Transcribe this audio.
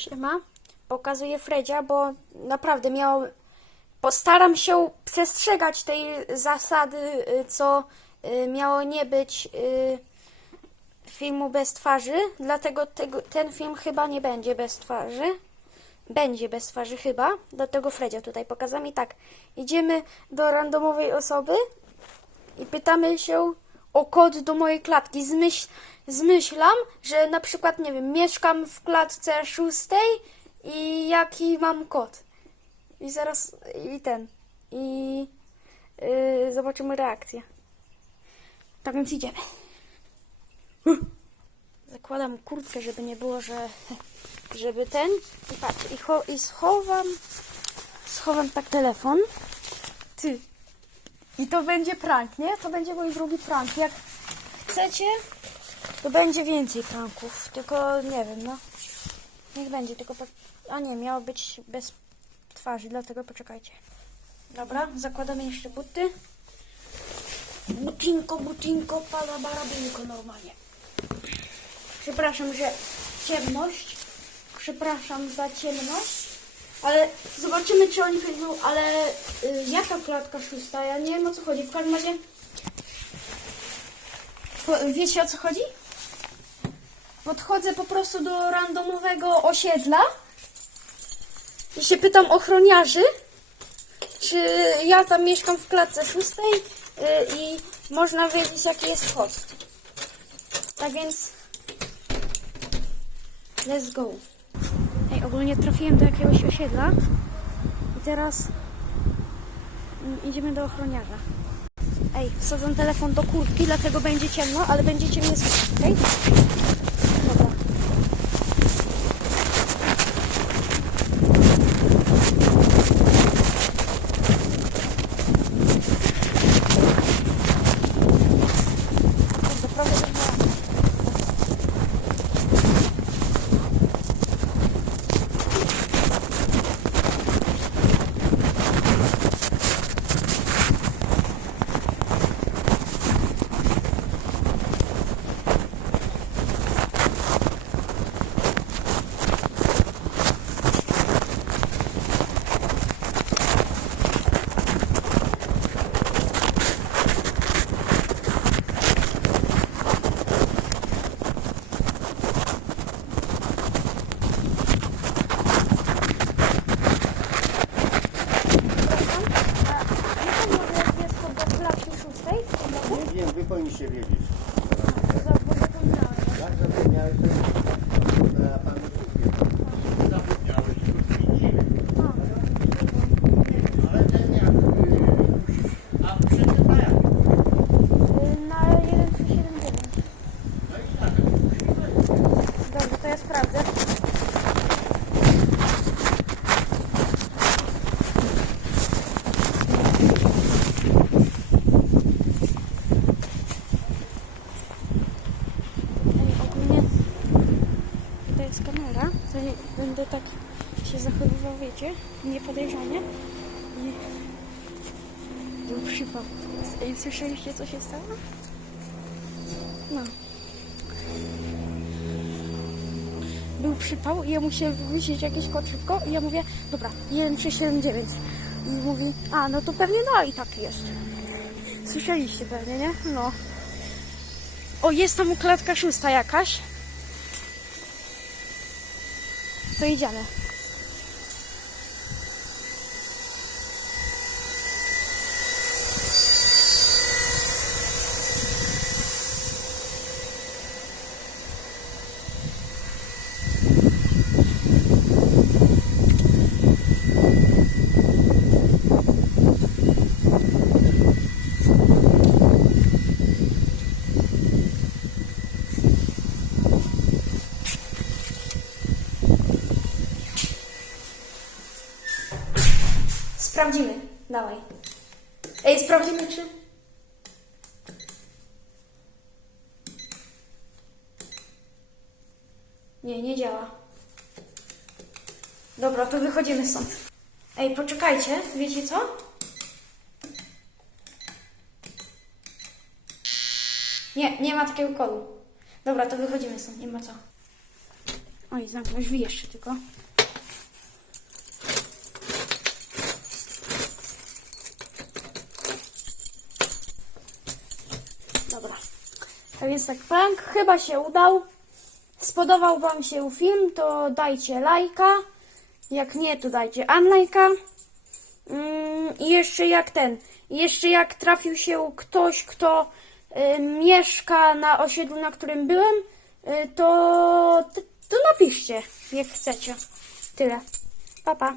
Siema. Pokazuję Fredzia, bo naprawdę miał... Postaram się przestrzegać tej zasady, y, co y, miało nie być y, filmu bez twarzy, dlatego tego, ten film chyba nie będzie bez twarzy. Będzie bez twarzy chyba, dlatego Fredzia tutaj pokazam. I tak, idziemy do randomowej osoby i pytamy się o kod do mojej klatki. Zmyśl, zmyślam, że na przykład, nie wiem, mieszkam w klatce szóstej i jaki mam kod. I zaraz, i ten, i yy, zobaczymy reakcję. Tak więc idziemy. Zakładam kurtkę, żeby nie było, że żeby ten i patrz, i, i schowam schowam tak telefon. Ty, i to będzie prank, nie? To będzie mój drugi prank. Jak chcecie, to będzie więcej pranków. Tylko nie wiem, no. Niech będzie, tylko. Po... A nie, miało być bez twarzy, dlatego poczekajcie. Dobra, zakładamy jeszcze buty. Butinko, butinko, pada barabinko normalnie. Przepraszam, że ciemność. Przepraszam za ciemność. Ale zobaczymy, czy oni wejdą, ale y, jaka klatka szósta? Ja nie wiem o co chodzi. W każdym razie. Po, wiecie o co chodzi? Podchodzę po prostu do randomowego osiedla i się pytam ochroniarzy, czy ja tam mieszkam w klatce szóstej y, i można wiedzieć, jaki jest kod. Tak więc. Let's go. Ogólnie trafiłem do jakiegoś osiedla i teraz mm, idziemy do ochroniarza. Ej, wsadzam telefon do kurtki, dlatego będzie ciemno, ale będziecie mnie słyszeć, okej? Dobra. Kurde, prawie dobrze. A wie pan może jak jest kod do klatki szóstej w tym roku? Nie powinniście wiedzieć. Jak zapomniałeś, to ja panu kupię. Zapomniałeś, to widzimy. Ale ten jak, y, a przed na jak? Y, Na 1379. No i tak, musimy. Dobrze, to ja sprawdzę. Ej, ogólnie tutaj jest kamera, to będę tak się zachowywał, wiecie, niepodejrzanie i był przypał. Słyszeliście co się stało? No. był przypał i ja musiałem wymyślić jakiś kod szybko i ja mówię, dobra, 1379 i mówi, a no to pewnie no i tak jest. Słyszeliście pewnie, nie? No. O, jest tam klatka szósta jakaś. To idziemy. Sprawdzimy. Dawaj. Ej, sprawdzimy czy... Nie, nie działa. Dobra, to wychodzimy stąd. Ej, poczekajcie, wiecie co? Nie, nie ma takiego kodu. Dobra, to wychodzimy stąd, nie ma co. Oj, zamknąć jeszcze tylko. Dobra. A więc tak, prank chyba się udał. Spodobał Wam się film, to dajcie lajka. Jak nie, to dajcie unlajka. Mm, I jeszcze jak ten, jeszcze jak trafił się ktoś, kto y, mieszka na osiedlu, na którym byłem, y, to, to napiszcie, jak chcecie. Tyle. Pa, pa.